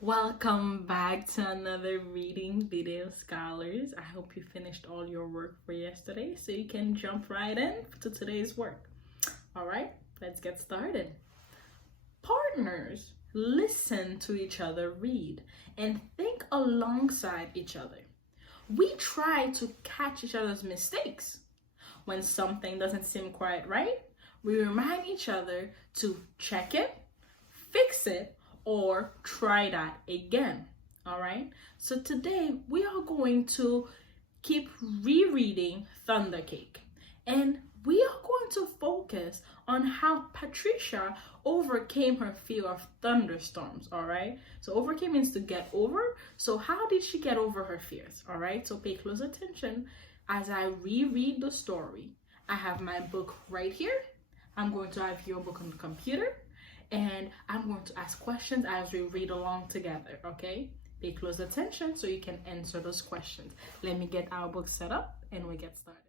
Welcome back to another reading video, scholars. I hope you finished all your work for yesterday so you can jump right in to today's work. All right, let's get started. Partners listen to each other read and think alongside each other. We try to catch each other's mistakes. When something doesn't seem quite right, we remind each other to check it, fix it, or try that again. All right, so today we are going to keep rereading Thunder Cake, and we are going to focus on how Patricia overcame her fear of thunderstorms. All right, so overcame means to get over. So how did she get over her fears? All right, so pay close attention as I reread the story. I have my book right here. I'm going to have your book on the computer, and I'm going to ask questions as we read along together, okay? Pay close attention so you can answer those questions. Let me get our book set up and we get started.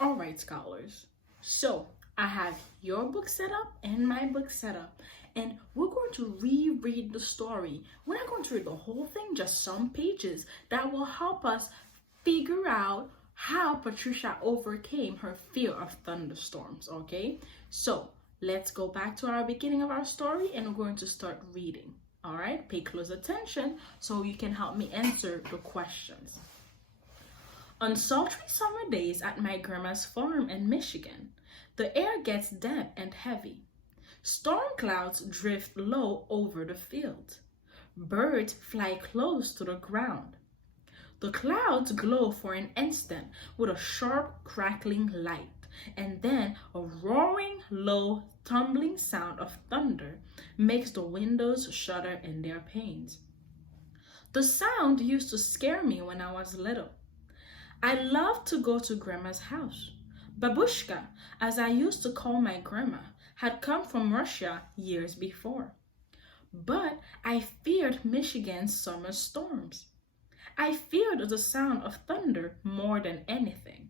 All right, scholars. So I have your book set up and my book set up, and we're going to reread the story. We're not going to read the whole thing, just some pages that will help us figure out how Patricia overcame her fear of thunderstorms, okay? So let's go back to our beginning of our story and we're going to start reading. All right, pay close attention so you can help me answer the questions. On sultry summer days at my grandma's farm in Michigan, the air gets damp and heavy. Storm clouds drift low over the field. Birds fly close to the ground. The clouds glow for an instant with a sharp crackling light, and then a roaring, low, tumbling sound of thunder makes the windows shudder in their panes. The sound used to scare me when I was little. I loved to go to Grandma's house. Babushka, as I used to call my grandma, had come from Russia years before. But I feared Michigan's summer storms. I feared the sound of thunder more than anything.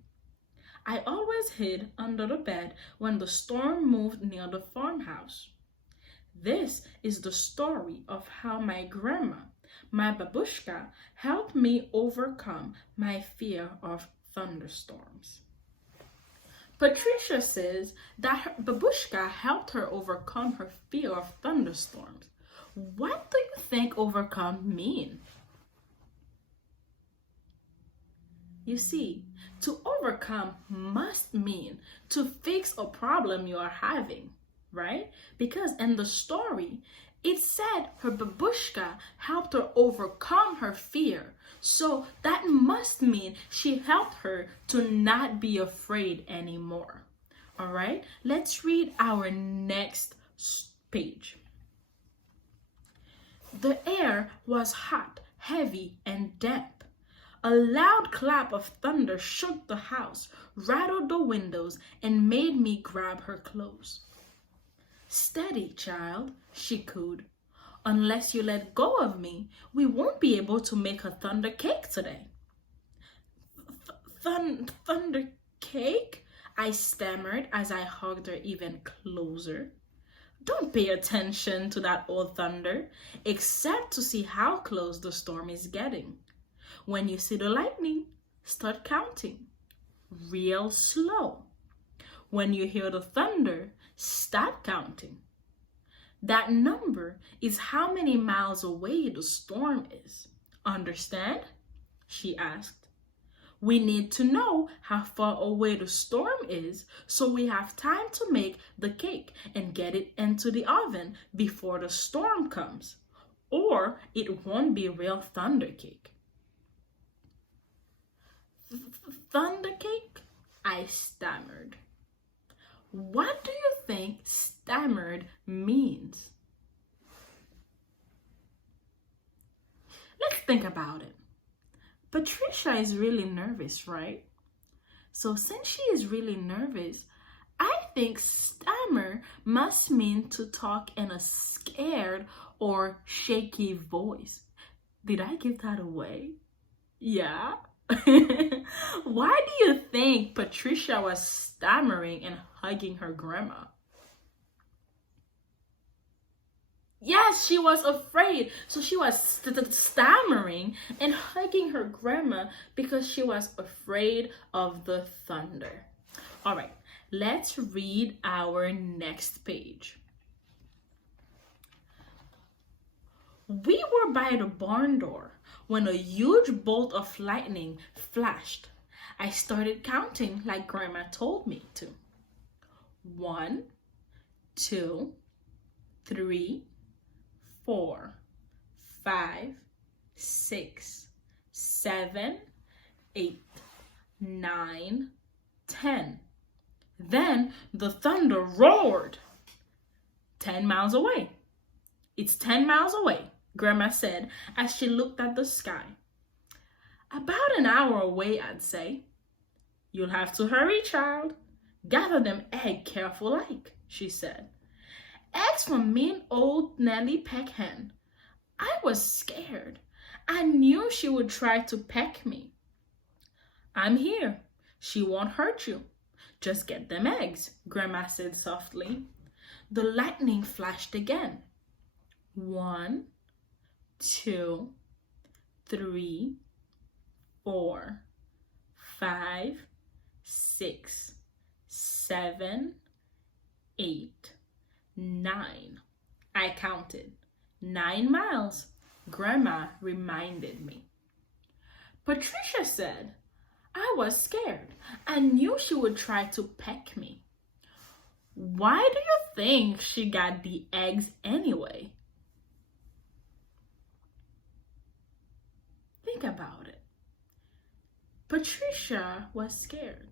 I always hid under the bed when the storm moved near the farmhouse. This is the story of how my grandma, my babushka, helped me overcome my fear of thunderstorms. Patricia says that her babushka helped her overcome her fear of thunderstorms. What do you think overcome mean? You see, to overcome must mean to fix a problem you are having, right? Because in the story, it said her babushka helped her overcome her fear. So that must mean she helped her to not be afraid anymore. All right, let's read our next page. The air was hot, heavy, and damp. A loud clap of thunder shook the house, rattled the windows, and made me grab her clothes. Steady, child, she cooed. Unless you let go of me, we won't be able to make a thunder cake today. Thunder cake? I stammered as I hugged her even closer. Don't pay attention to that old thunder, except to see how close the storm is getting. When you see the lightning, start counting, real slow. When you hear the thunder, stop counting. That number is how many miles away the storm is. Understand? She asked. We need to know how far away the storm is so we have time to make the cake and get it into the oven before the storm comes, or it won't be real thunder cake. Thunder cake? I stammered. What do you think stammered means? Let's think about it. Patricia is really nervous, right? So since she is really nervous, I think stammer must mean to talk in a scared or shaky voice. Did I give that away? Yeah? Why do you think Patricia was stammering and hugging her grandma? Yes, she was afraid. So she was stammering and hugging her grandma because she was afraid of the thunder. All right, let's read our next page. We were by the barn door when a huge bolt of lightning flashed. I started counting like Grandma told me to. 1, 2, 3, 4, 5, 6, 7, 8, 9, 10. Then the thunder roared. 10 miles away. It's 10 miles away, Grandma said as she looked at the sky. About an hour away, I'd say. You'll have to hurry, child. Gather them egg careful like, she said. Eggs from mean old Nellie Peckhen. I was scared. I knew she would try to peck me. I'm here. She won't hurt you. Just get them eggs, Grandma said softly. The lightning flashed again. 1, 2, 3, 4, 5, 6, 7, 8, 9. I counted. 9 miles, Grandma reminded me. Patricia said, I was scared. I knew she would try to peck me. Why do you think she got the eggs anyway? Think about it. Patricia was scared,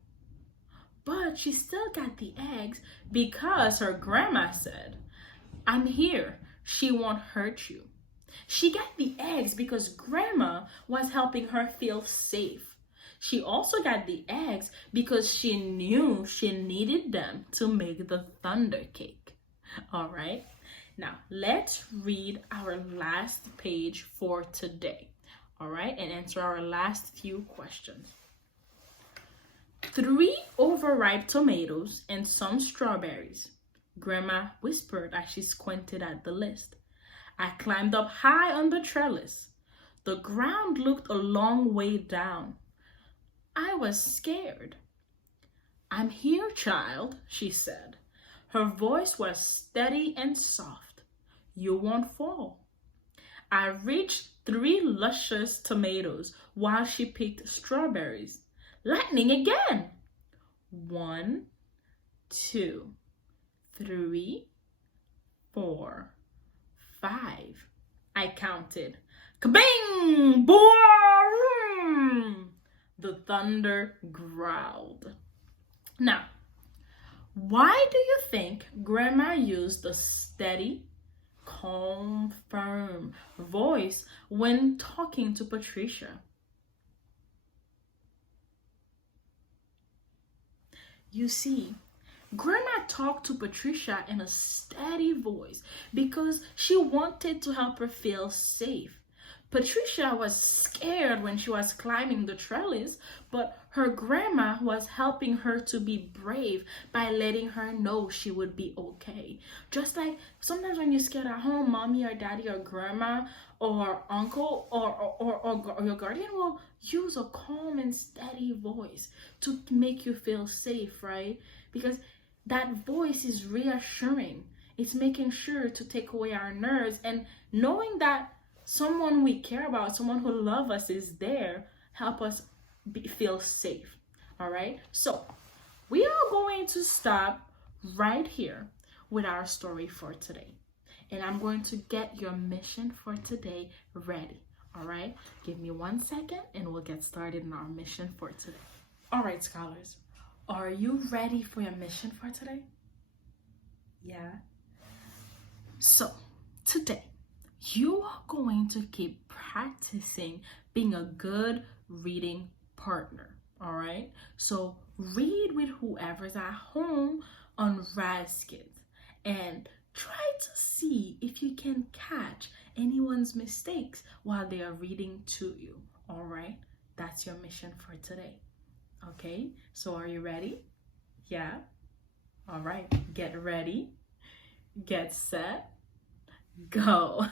but she still got the eggs because her grandma said, I'm here. She won't hurt you. She got the eggs because Grandma was helping her feel safe. She also got the eggs because she knew she needed them to make the thunder cake. All right. Now, let's read our last page for today. All right, and answer our last few questions. 3 overripe tomatoes and some strawberries, Grandma whispered as she squinted at the list. I climbed up high on the trellis. The ground looked a long way down. I was scared. I'm here, child, she said. Her voice was steady and soft. You won't fall. I reached 3 luscious tomatoes while she picked strawberries. Lightning again. 1, 2, 3, 4, 5. I counted. Kabing! Boom! The thunder growled. Now, why do you think Grandma used the steady, calm, firm voice when talking to Patricia? You see, Grandma talked to Patricia in a steady voice because she wanted to help her feel safe. Patricia was scared when she was climbing the trellis, but her grandma was helping her to be brave by letting her know she would be okay. Just like sometimes when you're scared at home, mommy or daddy or grandma or uncle or your guardian will use a calm and steady voice to make you feel safe, right? Because that voice is reassuring. It's making sure to take away our nerves, and knowing that someone we care about, someone who loves us is there, help us feel safe. All right, so we are going to stop right here with our story for today, and I'm going to get your mission for today ready. All right, give me 1 second and we'll get started in our mission for today. All right, scholars, are you ready for your mission for today? Yeah. So today you are going to keep practicing being a good reading partner. All right, so read with whoever's at home on RazKids and try to see if you can catch anyone's mistakes while they are reading to you. All right, That's your mission for today. Okay, so are you ready? Yeah? All right, get ready, get set, go.